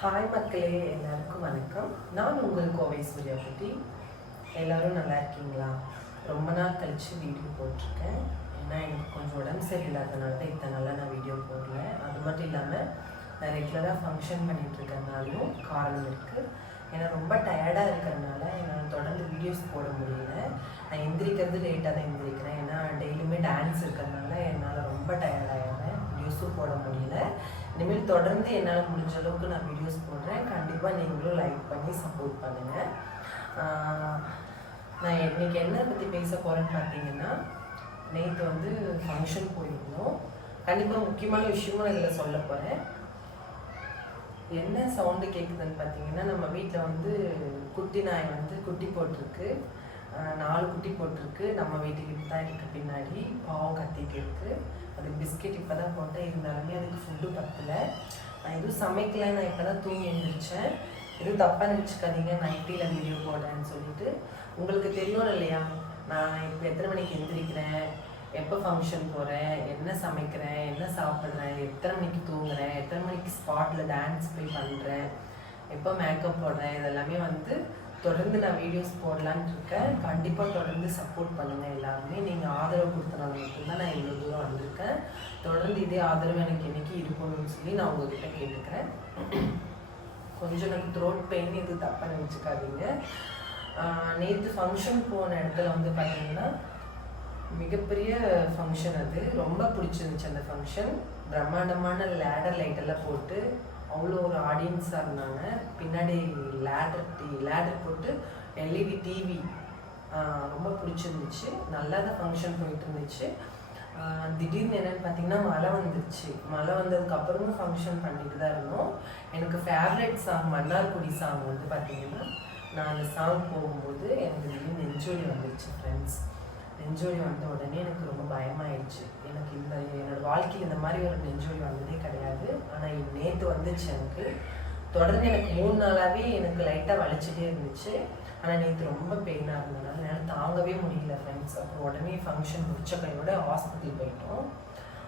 Hi மக்களே, எல்லாருக்கும் வணக்கம். நான் உங்கள் கோவை சூர்யா குட்டி. எல்லோரும் நல்லா இருக்கீங்களா? ரொம்ப நாள் கழித்து வீடியோ போட்டிருக்கேன். ஏன்னா எனக்கு கொஞ்சம் உடம்பு சரியில்லாதனால தான் இத்தனை நாளாக நான் வீடியோ போடல. அது மட்டும் இல்லாமல் நான் ரெகுலராக ஃபங்க்ஷன் பண்ணிகிட்டு இருக்கிறதுனாலும் காரணம் இருக்குது. ஏன்னா ரொம்ப டயர்டாக இருக்கிறதுனால என்னால் தொடர்ந்து வீடியோஸ் போட முடியல. நான் எந்திரிக்கிறது லேட்டாக தான் எந்திரிக்கிறேன். ஏன்னா டெய்லியுமே டான்ஸ் இருக்கிறதுனால என்னால் ரொம்ப டயர்டாகிடுறேன். வீடியோஸும் போட முடியல. இனிமேல் தொடர்ந்து என்னால் முடிஞ்ச அளவுக்கு நான் வீடியோஸ் போடுறேன். கண்டிப்பாக நீங்களும் லைக் பண்ணி சப்போர்ட் பண்ணுங்கள். நான் இன்றைக்கி என்ன பற்றி பேச போகிறேன்னு பார்த்தீங்கன்னா, நேற்று வந்து ஃபங்க்ஷன் போயிருந்தோம். கண்டிப்பாக முக்கியமான விஷயமும் நான் இதில் சொல்ல போகிறேன். என்ன சவுண்டு கேட்குதுன்னு பார்த்தீங்கன்னா, நம்ம வீட்டில் வந்து குட்டி நாய் வந்து குட்டி போட்டிருக்கு. 4 குட்டி போட்டிருக்கு. நம்ம வீட்டுக்கிட்ட தான் இருக்குது. பின்னாடி பாவம் கத்திட்டு இருக்குது. அதுக்கு பிஸ்கெட் இப்போ தான் போட்டேன். இருந்தாலுமே அதுக்கு ஃபுட்டு பத்தலை. நான் எதுவும் சமைக்கலை. நான் இப்போ தான் தூங்கி எழுந்திரிச்சேன். எதுவும் தப்பாக நினச்சிக்காதீங்க, நைட்டியில் வீடியோ போடுறேன்னு சொல்லிட்டு. உங்களுக்கு தெரியும் இல்லையா, நான் இப்போ எத்தனை மணிக்கு எழுந்திரிக்கிறேன், எப்போ ஃபங்க்ஷன் போகிறேன், என்ன சமைக்கிறேன், என்ன சாப்பிட்றேன், எத்தனை மணிக்கு தூங்குறேன், எத்தனை மணிக்கு ஸ்பாட்டில் டான்ஸ் போய் பண்ணுறேன், எப்போ மேக்கப் போடுறேன், இதெல்லாமே வந்து தொடர்ந்து நான் வீடியோஸ் போடலான்னு இருக்கேன். கண்டிப்பாக தொடர்ந்து சப்போர்ட் பண்ணுங்கள் எல்லாருமே. நீங்கள் ஆதரவு கொடுத்தனால மட்டும்தான் நான் இவ்வளோ தூரம் வந்திருக்கேன். தொடர்ந்து இதே ஆதரவு எனக்கு என்னைக்கு இருக்கணும்னு சொல்லி நான் உங்ககிட்ட கேட்டுக்கிறேன். கொஞ்சம் எனக்கு த்ரோட் பெயின், எதுவும் தப்பாக நினச்சிக்காதீங்க. நேற்று ஃபங்க்ஷன் போன இடத்துல வந்து பார்த்தீங்கன்னா மிகப்பெரிய ஃபங்க்ஷன். அது ரொம்ப பிடிச்சிருந்துச்சு. அந்த ஃபங்க்ஷன் பிரம்மாண்டமான லேடர் லைட்டெல்லாம் போட்டு அவ்வளோ ஒரு ஆடியன்ஸாக இருந்தாங்க. பின்னாடி லேடர் போட்டு எல்இடி டிவி ரொம்ப பிடிச்சிருந்துச்சு. நல்லா தான் ஃபங்க்ஷன் போயிட்டு இருந்துச்சு. திடீர்னு என்னென்னு பார்த்தீங்கன்னா மழை வந்துருச்சு. மழை வந்ததுக்கப்புறமும் ஃபங்க்ஷன் பண்ணிட்டு தான் இருந்தோம். எனக்கு ஃபேவரட் சாங் மன்னார்குடி சாங் வந்து பார்த்தீங்கன்னா, நான் அந்த சாங் போகும்போது எனக்கு திடீர்னு நெஞ்சொலி வந்துருச்சு ஃப்ரெண்ட்ஸ். நெஞ்சொலி வந்த உடனே எனக்கு ரொம்ப பயமாயிடுச்சு. எனக்கு என்னோடய வாழ்க்கையில் இந்த மாதிரி ஒரு நெஞ்சொலி வந்ததே கிடையாது. ஆனால் நேற்று வந்துச்சு எனக்கு. தொடர்ந்து எனக்கு 3 நாளாகவே எனக்கு லைட்டாக வலிச்சுட்டே இருந்துச்சு. ஆனால் நேற்று ரொம்ப பெயினாக இருந்ததுனால என்னால் தாங்கவே முடியல ஃப்ரெண்ட்ஸ். அப்புறம் உடனே ஃபங்க்ஷன் முடிச்ச கையோட ஹாஸ்பிட்டல் போயிட்டோம்.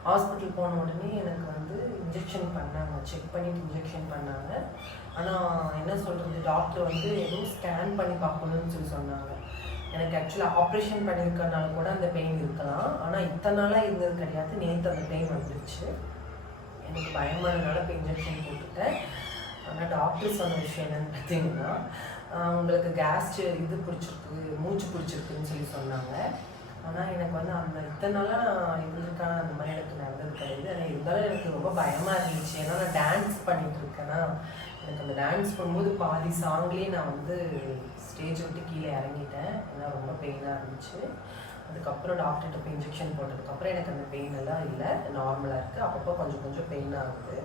ஹாஸ்பிட்டல் போன உடனே எனக்கு வந்து இன்ஜெக்ஷன் பண்ணாங்க. செக் பண்ணிவிட்டு இன்ஜெக்ஷன் பண்ணாங்க. ஆனால் என்ன சொல்கிறது, டாக்டர் வந்து எதுவும் ஸ்கேன் பண்ணி பார்க்கணுன்னு சொல்லி சொன்னாங்க. எனக்கு ஆக்சுவலாக ஆப்ரேஷன் பண்ணியிருக்கனால கூட அந்த பெயின் இருக்கலாம். ஆனால் இத்தனை நாளாக இருந்தது கிடையாது. நேற்று அந்த பெயின் வந்துருச்சு. எனக்கு பயமானதுனால இப்போ இன்ஜெக்ஷன் போட்டுட்டேன். ஆனால் டாக்டர் சொன்ன விஷயம் என்னென்னு பார்த்தீங்கன்னா, உங்களுக்கு கேஸ் இது பிடிச்சிருக்கு, மூச்சு பிடிச்சிருக்குன்னு சொல்லி சொன்னாங்க. ஆனால் எனக்கு வந்து அந்த இத்தனை நாளாக நான் இருந்திருக்கான அந்த மாதிரி எனக்கு நடந்தது கிடையாது. ஆனால் இருந்தாலும் எனக்கு ரொம்ப பயமாக இருந்துச்சு. ஏன்னா நான் டான்ஸ் பண்ணிகிட்டு இருக்கேன்னா, எனக்கு அந்த டான்ஸ் பண்ணும்போது பாதி சாங்லேயே நான் வந்து ஸ்டேஜ் விட்டு கீழே இறங்கிட்டேன். ஏன்னா ரொம்ப பெயினாக இருந்துச்சு. அதுக்கப்புறம் டாக்டர்கிட்ட போய் இன்ஜெக்ஷன் போட்டதுக்கப்புறம் எனக்கு அந்த பெயின் எல்லாம் இல்லை, நார்மலாக இருக்குது. அப்பப்போ கொஞ்சம் கொஞ்சம் பெயின் ஆகுது.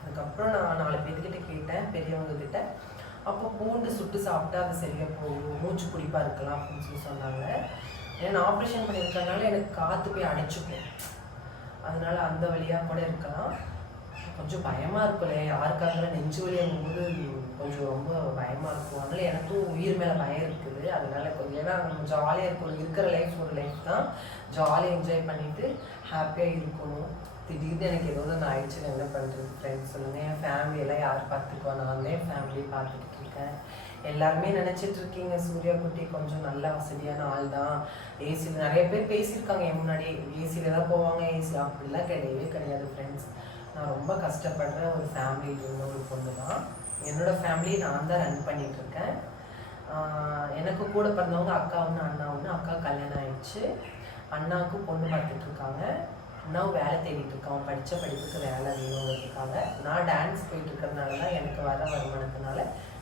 அதுக்கப்புறம் நான் 4 பேர்த்துக்கிட்ட கேட்டேன், பெரியவங்கக்கிட்ட. அப்போ பூண்டு சுட்டு சாப்பிட்டா அது சரியாக போகும், மூச்சு பிடிப்பாக இருக்கலாம் அப்படின்னு சொல்லி சொன்னாங்க. ஏன்னா ஆப்ரேஷன் பண்ணியிருக்கனால எனக்கு காற்று போய் அடைச்சிக்கும். அதனால அந்த வழியாக கூட இருக்கலாம். கொஞ்சம் பயமாக இருக்கும்ல, யாருக்காக நெஞ்சு வலியாகும்போது கொஞ்சம் ரொம்ப பயமாக இருக்கும். அதனால எனக்கும் உயிர் மேலே பயம் இருக்குது. அதனால கொஞ்சம், ஏன்னா நம்ம ஜாலியாக இருக்கணும். இருக்கிற லைஃப் ஒரு லைஃப் தான். ஜாலியாக என்ஜாய் பண்ணிவிட்டு ஹாப்பியாக இருக்கணும். திடீர்னு எனக்கு ஏதோ ஒன்று ஆயிடுச்சுன்னு என்ன பண்ணுறது ஃப்ரெண்ட்ஸ் சொல்லுங்கள். என் ஃபேமிலியெல்லாம் யார் பார்த்துக்குவா? நான் தான் என் ஃபேமிலியை பார்த்துக்கிட்டு இருக்கேன். எல்லாருமே நினச்சிட்டு இருக்கீங்க சூர்யா குட்டி கொஞ்சம் நல்ல வசதியான ஆள் தான், ஏசியில் நிறைய பேர் பேசியிருக்காங்க என் முன்னாடியே, ஏசியில் தான் போவாங்க, ஏசி அப்படிலாம் கிடையவே கிடையாது ஃப்ரெண்ட்ஸ். நான் ரொம்ப கஷ்டப்படுற ஒரு ஃபேமிலியில் இருந்த ஒரு பொண்ணு தான். என்னோடய ஃபேமிலியை நான் தான் ரன் பண்ணிகிட்ருக்கேன். எனக்கு கூட பிறந்தவங்க அக்கா ஒன்று, அண்ணா ஒன்று. அக்கா கல்யாணம் ஆயிடுச்சு. அண்ணாவுக்கும் பொண்ணு பார்த்துட்ருக்காங்க. அண்ணாவும் வேலை தேடிட்டு இருக்கான். படித்த படிப்புக்கு வேலை வேணுங்கிறதுக்காக. நான் டான்ஸ் போயிட்டு இருக்கிறதுனால தான் எனக்கு வர வருமானத்தினால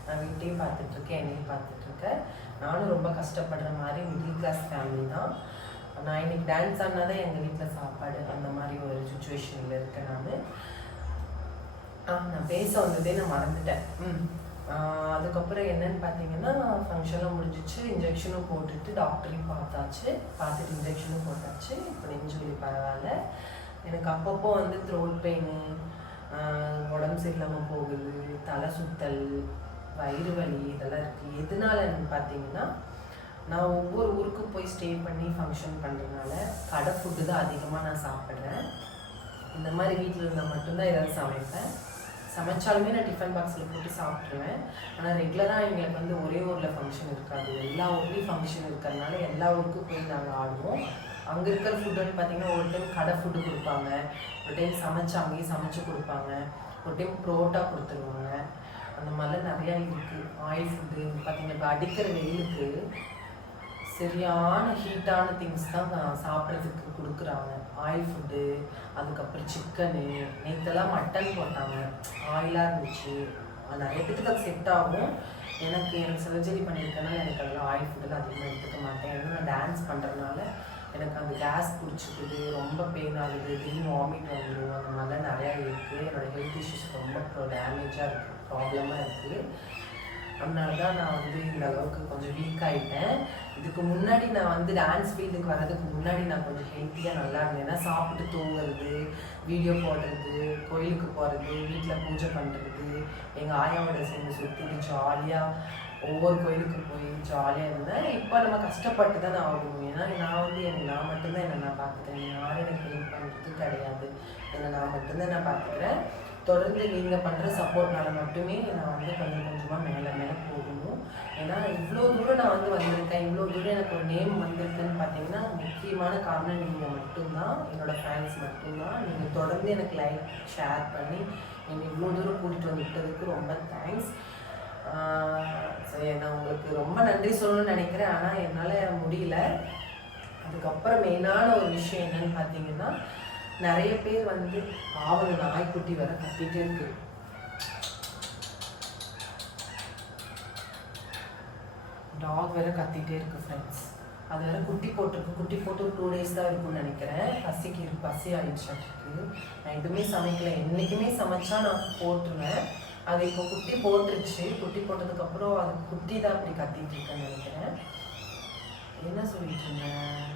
நான் வீட்டையும் பார்த்துட்ருக்கேன், என்னையும் பார்த்துட்ருக்கேன். நானும் ரொம்ப கஷ்டப்படுற மாதிரி மிடில் கிளாஸ் ஃபேமிலி தான். நான் இன்றைக்கி டான்ஸ் ஆனால் தான் எங்கள் வீட்டில் சாப்பாடு, அந்த மாதிரி ஒரு சுச்சுவேஷனில் இருக்கேன் நான் பேச வந்ததே நான் மறந்துட்டேன். அதுக்கப்புறம் என்னன்னு பார்த்தீங்கன்னா, ஃபங்க்ஷன்லாம் முடிஞ்சிச்சு. இன்ஜெக்ஷனும் போட்டுட்டு டாக்டரையும் பார்த்துட்டு இன்ஜெக்ஷனும் போட்டாச்சு. இப்போ நெஞ்சு பரவாயில்ல. எனக்கு அப்பப்போ வந்து த்ரோட் பெயின், உடம்பு சரியில்லாமல் போகுது, தலை சுத்தல், வயிறு வலி இதெல்லாம் இருக்குது. எதனாலன்னு பார்த்தீங்கன்னா, நான் ஒவ்வொரு ஊருக்கு போய் ஸ்டே பண்ணி ஃபங்க்ஷன் பண்ணுறதுனால கடை ஃபுட்டு தான் அதிகமாக நான் சாப்பிட்றேன். இந்த மாதிரி வீட்டில் இருந்தால் மட்டும்தான் ஏதாவது சமைப்பேன். சமைச்சாலுமே நான் டிஃபன் பாக்ஸில் போட்டு சாப்பிட்ருவேன். ஆனால் ரெகுலராக எங்களுக்கு வந்து ஒரே ஊரில் ஃபங்க்ஷன் இருக்காது, எல்லா ஊர்லேயும் ஃபங்க்ஷன் இருக்கிறதுனால எல்லா ஊருக்கும் போய் நாங்கள் ஆடுவோம். அங்கே இருக்கிற ஃபுட்டு வந்து பார்த்திங்கன்னா ஒரு டைம் கடை ஃபுட்டு கொடுப்பாங்க, ஒரு டைம் சமைச்சு அங்கேயே சமைச்சு கொடுப்பாங்க, ஒரு டைம் புரோட்டா கொடுத்துருவாங்க. அந்த மாதிரிலாம் நிறையா இருக்குது. ஆயில் ஃபுட்டு பார்த்திங்கன்னா இப்போ அடிக்கிற வெயிலுக்கு சரியான ஹீட்டான திங்ஸ் தான் சாப்பிட்றதுக்கு கொடுக்குறாங்க. ஆயில் ஃபுட்டு, அதுக்கப்புறம் சிக்கனு, நேற்றெல்லாம் மட்டன் போட்டாங்க, ஆயிலாக இருந்துச்சு. நிறைய பேருக்கு அது செட் ஆகும். எனக்கு சர்ஜரி பண்ணியிருக்கனால எனக்கு அதெல்லாம் ஆயில் ஃபுட்டெல்லாம் அதிகமாக எடுத்துக்க மாட்டேன். ஏன்னா நான் டான்ஸ் பண்ணுறதுனால எனக்கு அந்த கேஸ் பிடிச்சிக்குது, ரொம்ப பெயின் ஆகுது, திடீர்னு வாமிட் வந்துடும், அந்த மாதிரிலாம் நிறையா இருக்குது. என்னோடய ஹெல்த் இஷ்யூஸ் ரொம்ப டேமேஜாக இருக்குது, ப்ராப்ளமாக இருக்குது. அதனால தான் நான் வந்து இந்த அளவுக்கு கொஞ்சம் வீக் ஆகிட்டேன். இதுக்கு முன்னாடி நான் வந்து டான்ஸ் ஃபீல்டுக்கு வர்றதுக்கு முன்னாடி நான் கொஞ்சம் ஹெல்த்தியாக நல்லா இருந்தேன். ஏன்னா சாப்பிட்டு தூங்குறது, வீடியோ போடுறது, கோயிலுக்கு போகிறது, வீட்டில் பூஜை பண்ணுறது, எங்கள் ஆயாவோட சேர்ந்து சுற்றி ஜாலியாக ஒவ்வொரு கோயிலுக்கு போய் ஜாலியாக இருந்தேன். இப்போ நம்ம கஷ்டப்பட்டு தான் நான் ஆகணும். ஏன்னா நான் வந்து நான் மட்டும்தான் என்னை நான் பார்த்துக்கிறேன், யாரும் எனக்கு ஹெல்ப் பண்ணுறது கிடையாது. என்னை நான் மட்டும்தான் நான் பார்த்துக்கிறேன். தொடர்ந்து நீங்கள் பண்ணுற சப்போர்ட்னால மட்டுமே நான் வந்து கொஞ்சம் கொஞ்சமாக மேலே மேலே போகணும். ஏன்னா இவ்வளோ தூரம் நான் வந்து வந்திருக்கேன், இவ்வளோ தூரம் எனக்கு ஒரு நேம் வந்திருக்குன்னு பார்த்தீங்கன்னா முக்கியமான காரணம் நீங்கள் மட்டும்தான், என்னோடய ஃபேன்ஸ் மட்டும்தான். நீங்கள் தொடர்ந்து எனக்கு லைக் ஷேர் பண்ணி என்னை இவ்வளோ தூரம் கூட்டிகிட்டு வந்து விட்டதுக்கு ரொம்ப தேங்க்ஸ். சரி, நான் உங்களுக்கு ரொம்ப நன்றி சொல்லணும்னு நினைக்கிறேன், ஆனால் என்னால் முடியல. அதுக்கப்புறம் மெயினான ஒரு விஷயம் என்னன்னு பார்த்தீங்கன்னா, நிறைய பேர் வந்து பாவம் நாய்க்குட்டி வர கத்திட்டே இருக்கு. டாக் வேற கத்திட்டே இருக்கு ஃப்ரெண்ட்ஸ். அது வேற குட்டி போட்டிருக்கு, குட்டி போட்டு ஒரு 2 days தான் இருக்கும்னு நினைக்கிறேன். பசி ஆயிடுச்சு. நான் எதுவுமே சமைக்கல, என்றைக்குமே சமைச்சா நான் போட்டுருவேன். அது இப்போ குட்டி போட்டுருச்சு. குட்டி போட்டதுக்கப்புறம் அது குட்டி தான் அப்படி கத்திட்டு இருக்கேன்னு நினைக்கிறேன். என்ன சொல்லிட்டு இருந்தேன்,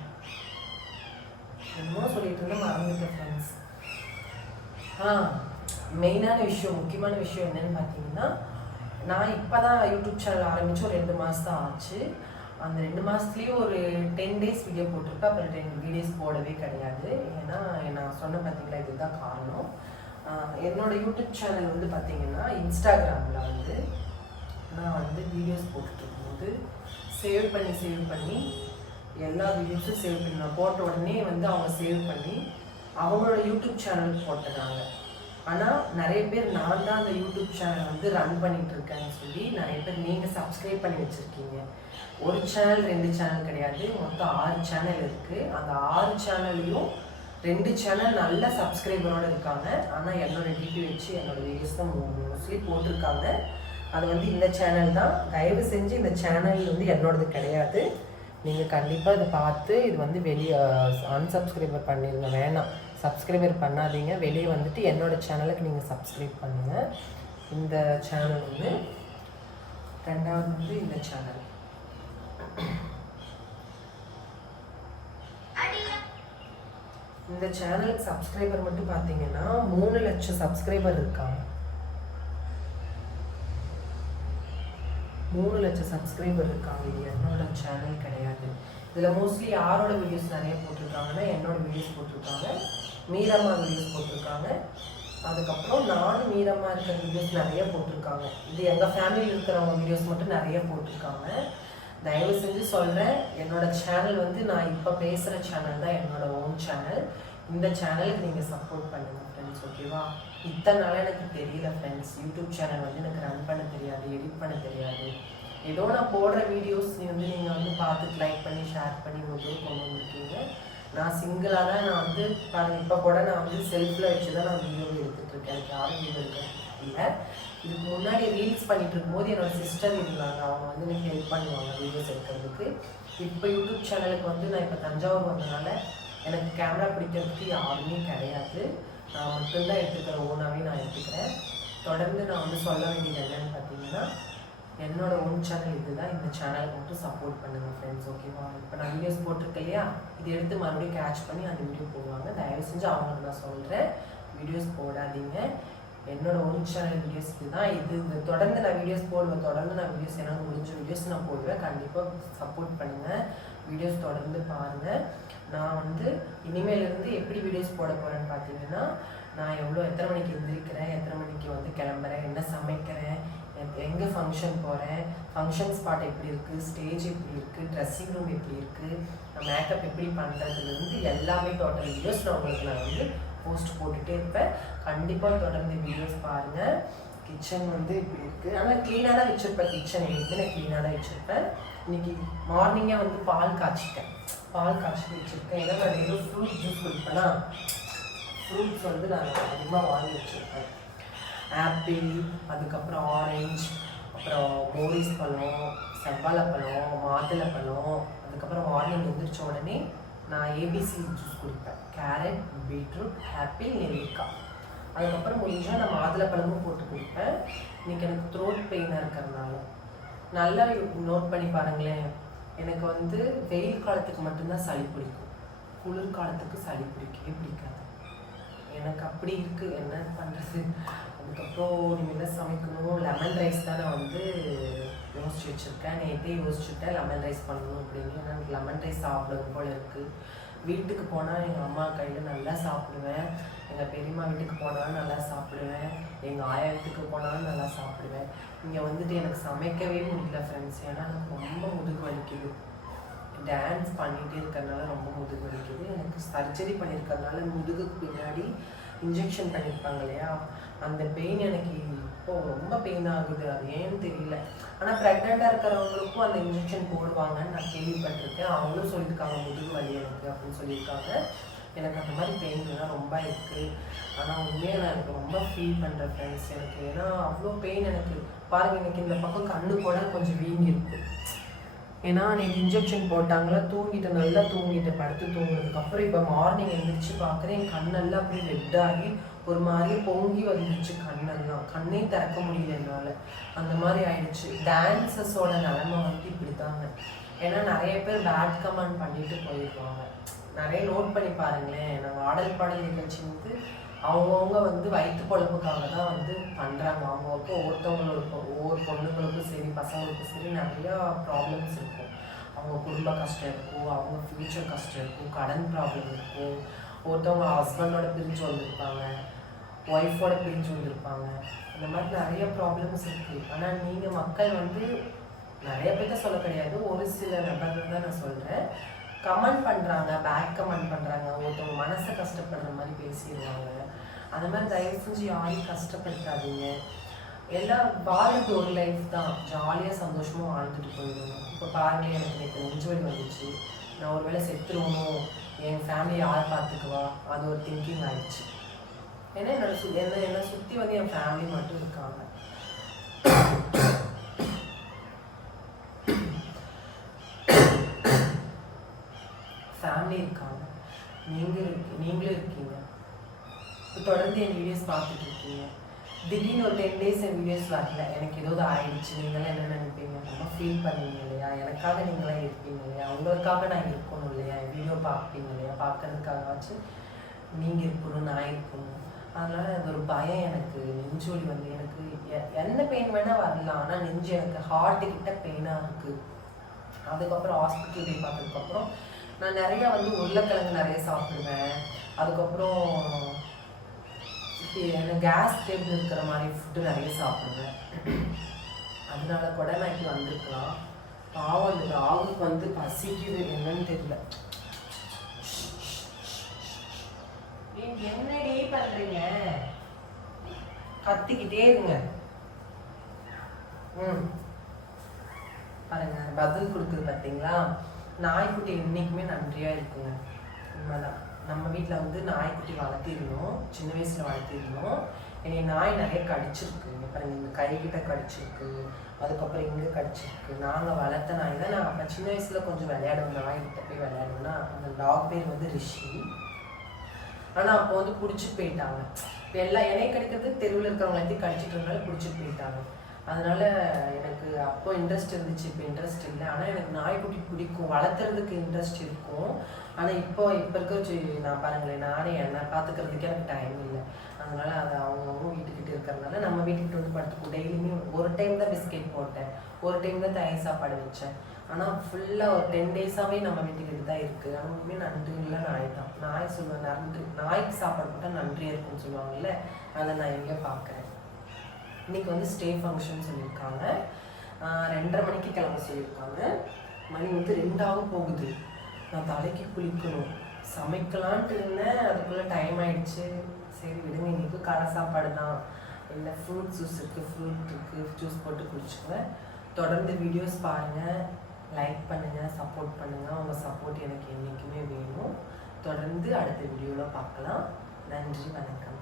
என்னமோ சொல்லிட்டு இருந்தேன், மறந்துட்டேன் ஃப்ரெண்ட்ஸ். மெயினான விஷயம், முக்கியமான விஷயம் என்னன்னு பார்த்தீங்கன்னா, நான் இப்போ தான் யூடியூப் சேனல் ஆரம்பித்து ஒரு 2 மாதம் தான் ஆச்சு. அந்த 2 மாதத்துலேயும் ஒரு 10 days வீடியோ போட்டிருப்பேன், அப்புறம் 10 வீடியோஸ் போடவே கிடையாது. ஏன்னா நான் சொன்ன பார்த்தீங்களா, இதுதான் காரணம். என்னோடய யூடியூப் சேனல் வந்து பார்த்தீங்கன்னா இன்ஸ்டாகிராமில் வந்து நான் வந்து வீடியோஸ் போட்டுருக்கும்போது சேவ் பண்ணி எல்லா வீடியோஸும் சேவ் பண்ணி நான் போட்ட உடனே வந்து அவங்க சேவ் பண்ணி அவங்களோட யூடியூப் சேனலுக்கு போட்டுறாங்க. ஆனால் நிறைய பேர் நான் தான் அந்த யூடியூப் சேனல் வந்து ரன் பண்ணிட்டு இருக்கேன்னு சொல்லி நிறைய பேர் நீங்கள் சப்ஸ்கிரைப் பண்ணி வச்சுருக்கீங்க. ஒரு சேனல் 2 சேனல் கிடையாது, மொத்தம் 6 சேனல் இருக்குது. அந்த 6 சேனல்லையும் 2 சேனல் நல்ல சப்ஸ்கிரைபரோடு இருக்காங்க. ஆனால் என்னோட டிபி வச்சு என்னோட வீடியோஸ் தான் மோஸ்ட்லி போட்டிருக்காங்க. அது வந்து இந்த சேனல் தான். தயவு செஞ்சு இந்த சேனல் வந்து என்னோடது கிடையாது. நீங்கள் கண்டிப்பாக இதை பார்த்து இது வந்து வெளியே அன்சப்ஸ்கிரைபர் பண்ணிடுங்க. வேணாம், சப்ஸ்கிரைபர் பண்ணாதீங்க. வெளியே வந்துட்டு என்னோடய சேனலுக்கு நீங்கள் சப்ஸ்கிரைப் பண்ணுங்கள். இந்த சேனல் வந்து 2வது வந்து இந்த சேனல். இந்த சேனலுக்கு சப்ஸ்கிரைபர் மட்டும் பார்த்தீங்கன்னா 3 லட்சம் சப்ஸ்கிரைபர் இருக்காங்க. 3 லட்சம் சப்ஸ்கிரைபர் இருக்காங்க. இது என்னோட சேனல் கிடையாது. இதில் மோஸ்ட்லி யாரோட வீடியோஸ் நிறைய போட்டிருக்காங்கன்னா என்னோட வீடியோஸ் போட்டிருக்காங்க, மீரம்மா வீடியோஸ் போட்டிருக்காங்க, அதுக்கப்புறம் நானும் மீரம்மா இருக்கிற வீடியோஸ் நிறைய போட்டிருக்காங்க. இது எங்கள் ஃபேமிலியில் இருக்கிறவங்க வீடியோஸ் மட்டும் நிறைய போட்டிருக்காங்க. தயவு செஞ்சு சொல்கிறேன், என்னோட சேனல் வந்து நான் இப்போ பேசுகிற சேனல் தான் என்னோட ஓன் சேனல். இந்த சேனலுக்கு நீங்கள் சப்போர்ட் பண்ணுங்கள் ஃப்ரெண்ட்ஸ், ஓகேவா? இத்தனை நாளாக எனக்கு தெரியல ஃப்ரெண்ட்ஸ், யூடியூப் சேனல் வந்து எனக்கு ரன் பண்ண தெரியாது, எடிட் பண்ண தெரியாது. ஏதோ நான் போடுற வீடியோஸ் வந்து நீங்கள் வந்து பார்த்துட்டு லைக் பண்ணி ஷேர் பண்ணி கொண்டு வந்துருக்கீங்க. நான் சிங்கிளாக தான் நான் வந்து இப்போ கூட நான் வந்து செல்ஃபில் வச்சு தான் நான் வீடியோ எடுத்துகிட்ருக்கேன். எனக்கு யாரும் வீடியோ எடுக்க இல்லை. இதுக்கு முன்னாடி ரீல்ஸ் பண்ணிட்டு இருக்கும்போது என்னோடய சிஸ்டர் இருந்தாங்க, அவங்க வந்து எனக்கு ஹெல்ப் பண்ணுவாங்க வீடியோஸ் எடுக்கிறதுக்கு. இப்போ யூடியூப் சேனலுக்கு வந்து நான் இப்போ தஞ்சாவூர் வந்தனால எனக்கு கேமரா பிடிக்கிறதுக்கு யாருமே கிடையாது. நான் மட்டும்தான் எடுத்துக்கிறேன், ஓனாகவே நான் எடுத்துக்கிறேன். தொடர்ந்து நான் வந்து சொல்ல வேண்டியது என்னன்னு பார்த்தீங்கன்னா, என்னோட ஓன் சேனல் இதுதான். இந்த சேனலுக்கு மட்டும் சப்போர்ட் பண்ணுங்கள் ஃப்ரெண்ட்ஸ், ஓகேவா? இப்போ நான் வீடியோஸ் போட்டிருக்கேன் இல்லையா, இது எடுத்து மறுபடியும் கேட்ச் பண்ணி அந்த வீடியோ போடுவாங்க. தயவு செஞ்சு அவங்களுக்கு நான் சொல்கிறேன், வீடியோஸ் போடாதீங்க. என்னோட ஓன் சேனல் வீடியோஸ் இதுதான். இது தொடர்ந்து நான் வீடியோஸ் போடுவேன். தொடர்ந்து நான் வீடியோஸ் என்னால் முடிஞ்ச வீடியோஸ் நான் போடுவேன். கண்டிப்பாக சப்போர்ட் பண்ணுங்கள், வீடியோஸ் தொடர்ந்து பாருங்கள். நான் வந்து இனிமேலேருந்து எப்படி வீடியோஸ் போட போகிறேன்னு பார்த்தீங்கன்னா, நான் எத்தனை மணிக்கு எந்திரிக்கிறேன், எத்தனை மணிக்கு வந்து கிளம்புறேன், என்ன சமைக்கிறேன், எங்கே ஃபங்க்ஷன் போகிறேன், ஃபங்க்ஷன் ஸ்பாட் எப்படி இருக்குது, ஸ்டேஜ் எப்படி இருக்குது, ட்ரெஸ்ஸிங் ரூம் எப்படி இருக்குது, மேக்கப் எப்படி பண்ணுறதுலேருந்து எல்லாமே டோட்டல் வீடியோஸ் நான் வந்து போஸ்ட் போட்டுகிட்டே இருப்பேன். கண்டிப்பாக தொடர்ந்து வீடியோஸ் பாருங்கள். கிச்சன் வந்து இப்படி இருக்குது, ஆனால் க்ளீனாக தான் வச்சுருப்பேன். கிச்சன் இன்னைக்கு நான் க்ளீனாக தான் வச்சுருப்பேன். இன்னைக்கு மார்னிங்கே வந்து பால் காய்ச்சிட்டேன், பால் காய்ச்சி வச்சுருக்கேன். ஏன்னா நான் ஏதோ ஃப்ரூட் ஜூஸ் குடிப்பேன்னா ஃப்ரூட்ஸ் வந்து நான் அதிகமாக வாங்கி வச்சுருப்பேன். ஆப்பிள், அதுக்கப்புறம் ஆரஞ்சு, அப்புறம் மோரிஸ் பழம், செவ்வாழைப்பழம், மாதுளைப்பழம். அதுக்கப்புறம் மார்னிங் எழுந்திரிச்ச உடனே நான் ஏபிசி ஜூஸ் குடிப்பேன். கேரட், பீட்ரூட், ஆப்பிள், நெல்லிக்காய். அதுக்கப்புறம் முடிஞ்சால் நான் மாதுளைப்பழமும் போட்டு குடிப்பேன். இன்றைக்கி எனக்கு த்ரோட் பெயினாக இருக்கிறதுனால நல்லா நோட் பண்ணி பாருங்களேன். எனக்கு வந்து வெயில் காலத்துக்கு மட்டும்தான் சளி பிடிக்கும், குளிர் காலத்துக்கு சளி பிடிக்கவே பிடிக்காது. எனக்கு அப்படி இருக்குது, என்ன பண்ணுறது. அதுக்கப்புறம் இனிமேல் சமைக்கணும். லெமன் ரைஸ் தான் நான் வந்து யோசிச்சு வச்சுருக்கேன். நேற்றே யோசிச்சுட்டேன் லெமன் ரைஸ் பண்ணணும் அப்படின்னு. ஏன்னா எனக்கு லெமன் ரைஸ் சாப்பிடணும் போல் இருக்குது. வீட்டுக்கு போனால் எங்கள் அம்மா கையில் நல்லா சாப்பிடுவேன், எங்கள் பெரியம்மா வீட்டுக்கு போனாலும் நல்லா சாப்பிடுவேன், எங்கள் ஆயா வீட்டுக்கு போனாலும் நல்லா சாப்பிடுவேன். இங்கே வந்துட்டு எனக்கு சமைக்கவே முடியல ஃப்ரெண்ட்ஸ். ஏன்னா எனக்கு ரொம்ப முதுகு வலிக்குது. டான்ஸ் பண்ணிகிட்டே இருக்கிறதுனால ரொம்ப முதுகு வலிக்குது. எனக்கு சர்ஜரி பண்ணியிருக்கிறதுனால முதுகுக்கு பின்னாடி இன்ஜெக்ஷன் பண்ணியிருப்பாங்க இல்லையா, அந்த பெயின் எனக்கு இப்போது ரொம்ப பெயின் ஆகுது. அது ஏன்னு தெரியல. ஆனால் ப்ரெக்னெண்ட்டாக இருக்கிறவங்களுக்கும் அந்த இன்ஜெக்ஷன் போடுவாங்கன்னு நான் கேள்விப்பட்டிருக்கேன். அவங்களும் சொல்லியிருக்காங்க முதுகு வலி எனக்கு அப்படின்னு சொல்லியிருக்காங்க. எனக்கு அந்த மாதிரி பெயின்லாம் ரொம்ப இருக்குது. ஆனால் உண்மையாக நான் எனக்கு ரொம்ப ஃபீல் பண்ணுறேன் ஃப்ரெண்ட்ஸ். எனக்கு ஏன்னா அவ்வளோ பெயின் எனக்கு பாருங்கள். எனக்கு இந்த பக்கம் கண்ணு கூட கொஞ்சம் வீங்கிருக்கு. ஏன்னா அன்றைக்கி இன்ஜெக்ஷன் போட்டாங்களா, தூங்கிட்டேன், நல்லா தூங்கிட்டேன். படுத்து தூங்குனதுக்கப்புறம் இப்போ மார்னிங் எழுந்திரிச்சு பார்க்குறேன், என் கண்ணெல்லாம் அப்படியே ரெட்டாகி ஒரு மாதிரி பொங்கி வந்துடுச்சு. கண்ணே திறக்க முடியல என்னால். அந்த மாதிரி ஆயிடுச்சு. டான்ஸஸோட நிலமை வந்து இப்படி தாங்க. ஏன்னா நிறைய பேர் பேட் கமெண்ட் பண்ணிட்டு போயிடுவாங்க. நிறைய நோட் பண்ணி பாருங்களேன். நாங்கள் ஆடல் பாடல் நிகழ்ச்சி வந்து அவங்கவுங்க வந்து வயிற்று பொழப்புக்காக தான் வந்து பண்ணுறாங்க. அவங்களுக்கு ஒவ்வொரு பொண்ணுங்களுக்கும் சரி பசங்களுக்கும் சரி நிறையா ப்ராப்ளம்ஸ் இருக்கும். அவங்க குடும்ப கஷ்டம் இருக்கும், அவங்க ஃப்யூச்சர் கஷ்டம் இருக்கும், கடன் ப்ராப்ளம் இருக்கும். ஒருத்தவங்க ஹஸ்பண்டோட பிரிஞ்சு வந்திருப்பாங்க, ஒய்ஃபோட பிரிஞ்சு வந்திருப்பாங்க. இந்த மாதிரி நிறைய ப்ராப்ளம்ஸ் இருக்குது. ஆனால் நீங்கள் மக்கள் வந்து நிறைய பேர்த்த சொல்ல கிடையாது, ஒரு சில நபர்கள் தான் நான் சொல்கிறேன். கமெண்ட் பண்ணுறாங்க, பேக் கமெண்ட் பண்ணுறாங்க, ஒருத்தவங்க மனசை கஷ்டப்படுற மாதிரி பேசிடுவாங்க. அந்த மாதிரி தயவு செஞ்சு யாரையும் கஷ்டப்படுத்தாதீங்க. எல்லாம் வாழ்றது ஒரு லைஃப் தான், ஜாலியாக சந்தோஷமாக வாழ்ந்துட்டு போயிடணும். இப்போ பாருங்கள், எனக்கு நேற்று நெஞ்சுவலி வந்துச்சு. நான் ஒரு வேளை செத்துருவணும், என் ஃபேமிலி யார் பார்த்துக்குவா, அது ஒரு திங்கிங் ஆயிடுச்சு. ஏன்னா என்னை சுற்றி வந்து என் ஃபேமிலி மட்டும் இருக்காங்க. ஃபேமிலி இருக்காங்க, நீங்களும் இருக்கீங்க. தொடர்ந்து என் வீடியோஸ் பார்த்துட்டு இருக்கீங்க. திடீர்னு ஒரு 10 days என் வீடியோஸ் வரல, எனக்கு ஏதாவது ஆயிடுச்சு, நீங்களாம் என்ன நினைப்பீங்க, ரொம்ப ஃபீல் பண்ணுவீங்க இல்லையா? எனக்காக நீங்களாம் இருப்பீங்க இல்லையா? உங்களுக்காக நான் இருக்கணும் இல்லையா? வீடியோ பார்ப்பீங்க இல்லையா? பார்க்கறதுக்காகவாச்சும் நீங்கள் இருக்கணும், நான் இருக்கணும். அதனால் அது ஒரு பயம். எனக்கு நெஞ்சொலி வந்து எனக்கு என்ன பெயின் வேணால் வரலாம், ஆனால் நெஞ்சு எனக்கு ஹார்ட்டுக்கிட்ட பெயினாக இருக்குது. அதுக்கப்புறம் ஹாஸ்பிட்டல் போய் பார்த்ததுக்கப்புறம் நான் நிறையா வந்து உருளைக்கிழங்கு நிறைய சாப்பிடுவேன். அதுக்கப்புறம் எனக்கு கேஸ் டேபிள் இருக்கிற மாதிரி ஃபுட்டு நிறைய சாப்பிடுவேன். அதனால கூட நான் இப்படி வந்திருக்கலாம். பாவம் அந்த டாகுக்கு வந்து பசிக்குது, என்னன்னு தெரியல. என்னடி பண்றீங்க? கத்திக்கிட்டே இருங்க. பாருங்க பதில் கொடுக்குது பார்த்தீங்களா? நாய்க்குட்டி என்றைக்குமே நன்றியாக இருக்குங்க. உண்மைதான். நம்ம வீட்டில் வந்து நாய்க்குட்டி வளர்த்திருந்தோம், சின்ன வயசில் வளர்த்திருந்தோம். என்னை நாய் நிறைய கடிச்சிருக்கு. பாருங்க, இந்த கைகிட்ட கடிச்சிருக்கு, அதுக்கப்புறம் இங்கே கடிச்சிருக்கு. நாங்கள் வளர்த்த நாய் தான். நான் அப்போ சின்ன வயசில் கொஞ்சம் விளையாடுவோம், நாய்கிட்ட போய் விளையாடுவோம்னா. அந்த டாக் பேர் வந்து ரிஷி. ஆனால் அப்போ வந்து பிடிச்சிட்டு போயிட்டாங்க. இப்போ எல்லாம் என்னை கடிக்கிறது தெருவில் இருக்கிறவங்க எல்லாத்தையும் கடிச்சிட்டு இருந்தாலும் பிடிச்சிட்டு போயிட்டாங்க. அதனால் எனக்கு அப்போ இன்ட்ரெஸ்ட் இருந்துச்சு, இப்போ இன்ட்ரெஸ்ட் இல்லை. ஆனால் எனக்கு நாய்க்குட்டி பிடிக்கும், வளர்த்துறதுக்கு இன்ட்ரெஸ்ட் இருக்கும். ஆனால் இப்போ இருக்க நான் பாருங்களேன், நானே என்னை பார்த்துக்கிறதுக்கே எனக்கு டைம் இல்லை. அதனால அதை அவங்கவுங்க வீட்டுக்கிட்ட இருக்கிறதுனால நம்ம வீட்டுக்கிட்ட வந்து படுத்துக்கும். டெய்லியுமே ஒரு டைம் தான் பிஸ்கெட் போட்டேன், ஒரு டைம் தான் தயிர் சாப்பாடு வச்சேன். ஆனால் ஃபுல்லாக ஒரு 10 டேஸாகவே நம்ம வீட்டுக்கிட்ட தான் இருக்குது. அவங்களுமே நன்றிங்களா நாய் தான். நாய் சொல்லுவேன் நன்றி, நாய்க்கு சாப்பாடு போட்டால் நன்றியாக இருக்குன்னு சொல்லுவாங்கல்ல, அதை நான் எங்கே பார்க்குறேன். இன்னைக்கு வந்து ஸ்டே ஃபங்க்ஷன் சொல்லியிருக்காங்க. 2:30 மணிக்கு கிளம்ப சொல்லியிருக்காங்க. மணி வந்து 2 போகுது. நான் தலைக்கு குளிக்கணும், சமைக்கலான்ட்டு இருந்தேன், அதுக்குள்ளே டைம் ஆயிடுச்சு. சரி விடுங்க, இன்னைக்கு கடை சாப்பாடு தான். இல்லை ஃப்ரூட் ஜூஸ் இருக்குது, ஃப்ரூட் இருக்குது, ஜூஸ் போட்டு குடிச்சுக்குவேன். தொடர்ந்து வீடியோஸ் பாருங்கள், லைக் பண்ணுங்கள், சப்போர்ட் பண்ணுங்கள். உங்கள் சப்போர்ட் எனக்கு என்றைக்குமே வேணும். தொடர்ந்து அடுத்த வீடியோவில் பார்க்கலாம். நன்றி, வணக்கம்.